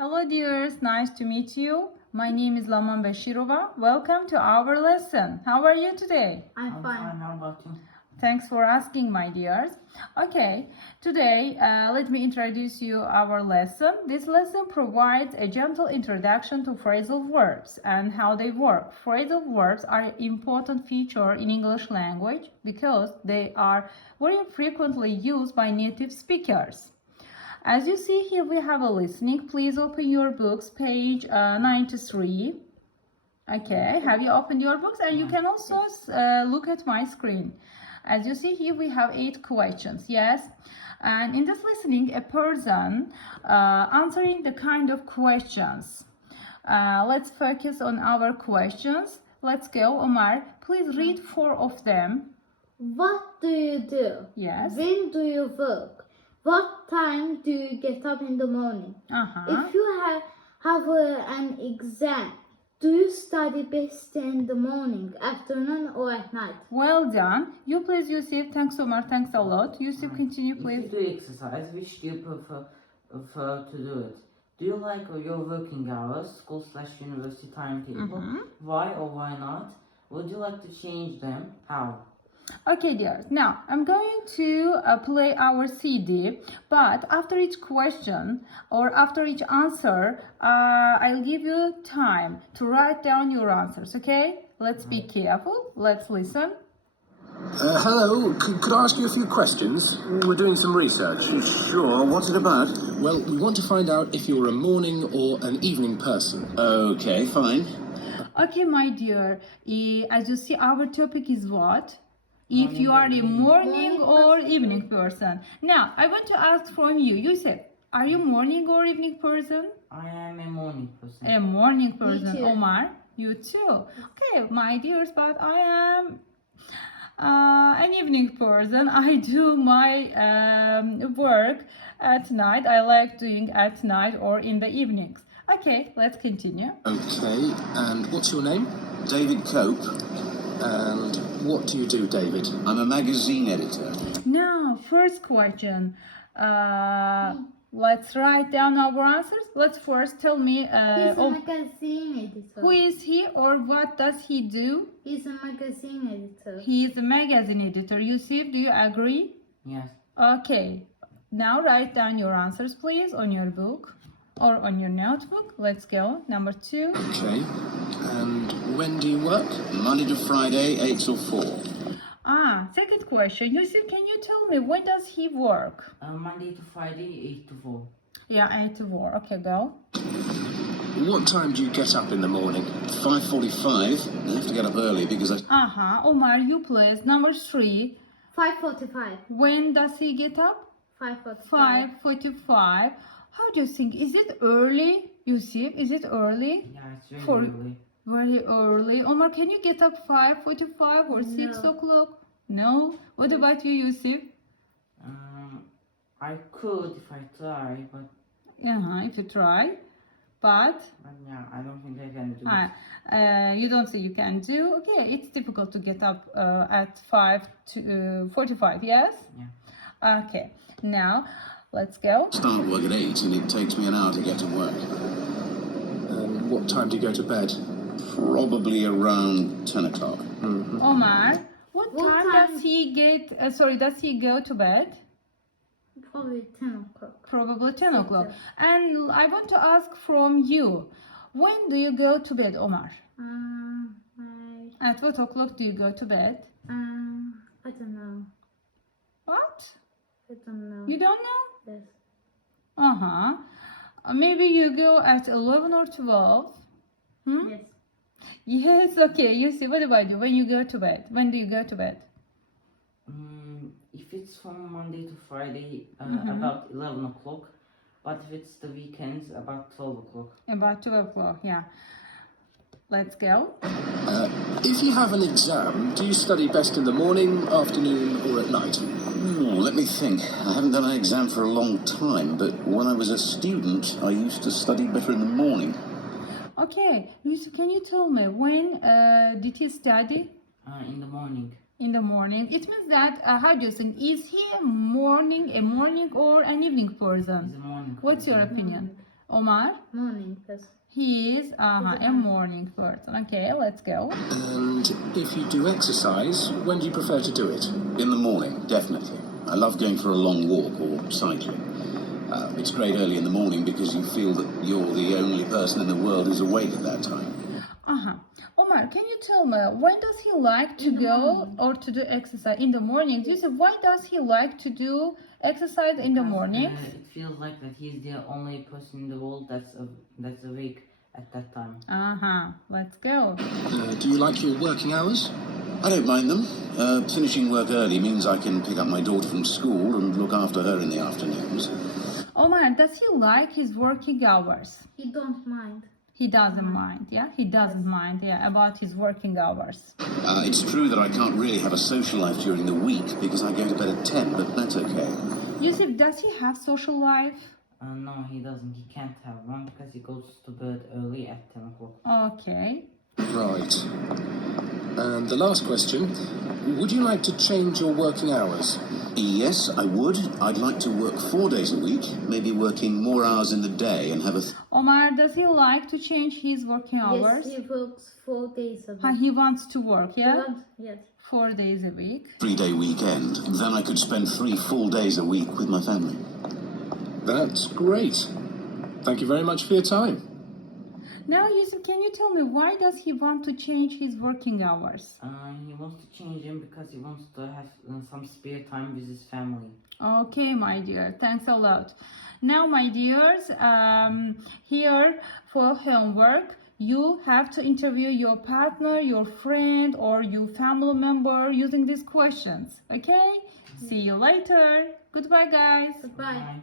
Hello dears, nice to meet you. My name is Laman Bashirova. Welcome to our lesson. How are you today? I'm fine. How about you? Thanks for asking, my dears. Okay, today let me introduce you our lesson. This lesson provides a gentle introduction to phrasal verbs and how they work. Phrasal verbs are an important feature in English language because they are very frequently used by native speakers. As you see here, we have a listening. Please open your books, page 93. Okay, have you opened your books? And you can also look at my screen. As you see here, we have 8 questions. Yes, and in this listening, a person answering the kind of questions. Let's focus on our questions. Let's go, Omar. Please read 4 of them. What do you do? Yes. When do you work? What time do you get up in the morning? If you have an exam, do you study best in the morning, afternoon, or at night? Well done. You please, Yusuf. Thanks, Omar. Thanks a lot. Yusuf, continue, please. If you do exercise, which do you prefer to do it? Do you like your working hours, school/university timetable? Why or why not? Would you like to change them? How? Okay, dears. Now, I'm going to play our CD, but after each question or after each answer, I'll give you time to write down your answers, okay? Let's be careful. Let's listen. Hello, could I ask you a few questions? We're doing some research. Sure, what's it about? Well, we want to find out if you're a morning or an evening person. Okay, fine. Okay, my dear, as you see, our topic is what? If you are a morning or evening person. Now, I want to ask from you, Yusuf, are you morning or evening person? I am a morning person. A morning person. too. Omar, you too. Okay, my dears, but I am an evening person. I do my work at night. I like doing at night or in the evenings. Okay, let's continue. Okay, and what's your name? David Cope. And what do you do, David? I'm a magazine editor. Now, first question. Let's write down our answers. Let's first tell me He's a magazine editor. who is he or what does he do? He's a magazine editor. He is a magazine editor. Yusuf, do you agree? Yes. Okay. Now write down your answers, please, on your book or on your notebook. Let's go. Number 2. Okay, and when do you work? Monday to Friday, 8 till 4. Second question. Yusuf, can you tell me when does he work? Monday to Friday, 8 to 4. Yeah, 8 to 4. Okay, go. What time do you get up in the morning? 5:45. I have to get up early because Omar, you please. Number 3. 5:45. When does he get up? 5:45. 5:45. How do you think? Is it early, Yusuf? Is it early? Yeah, it's very For- early. Very early. Omar, can you get up 5:45 or 6 o'clock? No. What about you, Yusuf? I could if I try, but If you try, but yeah, I don't think I can do it. you don't think you can do. Okay, it's difficult to get up at 5:45. Yes. Yeah. Okay. Now, let's go. start work at 8 and it takes me an hour to get to work. And what time do you go to bed? Probably around 10 o'clock. Omar, what What time time- does he get? Does he go to bed? Probably 10 o'clock. Probably 10 o'clock. And I want to ask from you, when do you go to bed, Omar? At what o'clock do you go to bed? I don't know. What? I don't know. You don't know? Yes. Maybe you go at 11 or 12. Yes. Yes, okay. You see, what about you? When you go to bed? When do you go to bed? If it's from Monday to Friday, about 11 o'clock. But if it's the weekends, about 12 o'clock. About 12 o'clock, yeah. Let's go. If you have an exam, do you study best in the morning, afternoon, or at night? Let me think. I haven't done an exam for a long time, but when I was a student, I used to study better in the morning. Okay, Lucy, can you tell me when did he study? In the morning. In the morning. It means that, how do you think? Is he a morning or an evening person? It's a morning. What's your opinion? Omar? Morning person. He is a morning person. Okay, let's go. And if you do exercise, when do you prefer to do it? In the morning, definitely. I love going for a long walk or cycling. It's great early in the morning because you feel that you're the only person in the world who's awake at that time. Omar, can you tell me when does he like to go or to do exercise in the morning? Do you say why does he like to do exercise in the morning? It feels like that he's the only person in the world that's awake at that time. Let's go. Do you like your working hours? I don't mind them. Finishing work early means I can pick up my daughter from school and look after her in the afternoons. Omar, does he like his working hours? He don't mind. He doesn't mind, yeah? He doesn't mind, yeah, about his working hours. It's true that I can't really have a social life during the week because I go to bed at 10, but that's okay. Yusuf, does he have social life? No, he doesn't. He can't have one because he goes to bed early at 10 o'clock. Okay. Right. And the last question, would you like to change your working hours? Yes, I would. I'd like to work 4 days a week, maybe working more hours in the day and have a... Omar, does he like to change his working hours? Yes, he works 4 days a week. He wants to work, yeah? Yes. 4 days a week. 3-day weekend. Then I could spend 3 full days a week with my family. That's great. Thank you very much for your time. Now, Yusuf, can you tell me why does he want to change his working hours? He wants to change them because he wants to have some spare time with his family. Okay, my dear, thanks a lot. Now, my dears, here for homework, you have to interview your partner, your friend, or your family member using these questions. Okay? See you later. Goodbye, guys. Goodbye. Bye.